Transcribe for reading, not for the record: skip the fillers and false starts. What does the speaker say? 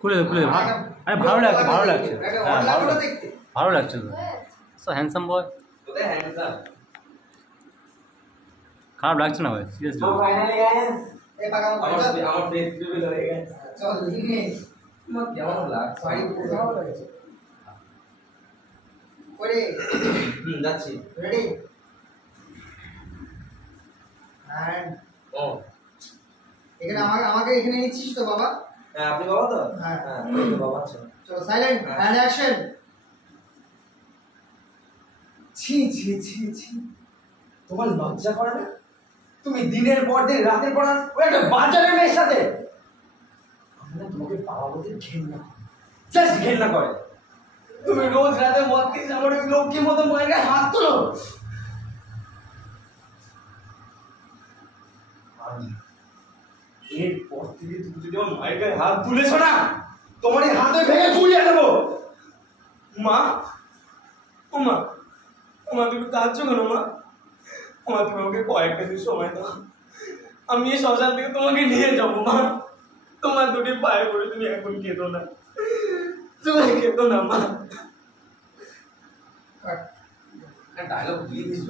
খুলে দে আরে ভালো লাগছে হ্যাঁ ভালো লাগছে তো সো হ্যান্ডসাম বয় খারাপ লাগছে না ভাই সিরিয়াসলি তো ফাইনালি গাইস আমার ফেস রিভিল হয়ে গেছে চল দিনে তোমার কেমন লাগছে সরি ভালো লাগছে করে যাচ্ছি রেডি এন্ড ও এখানে আমাকে এখানে নিচ্ছিস তো বাবা হ্যাঁ আপনি বাবা তো হ্যাঁ হ্যাঁ বাবা আচ্ছা চলো সাইলেন্ট এন্ড অ্যাকশন ছি ছি ছি ছি তোমার লজ্জা করে না তুমি দিনের পর দিন রাতের পর রাত ওই একটা বাজারের মেয়ের সাথে আমরা তোমাকে বাবা বলতে ঘেন্না জাস্ট ঘেন্না করে তুমি রোজ রাতে মদ খেয়ে আমার ওই লক্ষ্মীর মতো মায়ের গায়ে হাত তোলো এরপর থেকে তুমি যদি আমার মায়ের গায়ে হাত তুলেছো না তোমার এই হাতে ভেঙে গুড়িয়ে দেবো মা ও মা তুমি কাঁদছো কেন মা তুমি আমাকে কয়েকটা দিন সময় দাও আমি এই শ্মশান থেকে তোমাকে নিয়ে যাবো মা তোমার দুটি পায়ে পড়ে তুমি এখন কেঁদো না তুমি কেঁদো না মা ডায়লগ দিয়ে দিস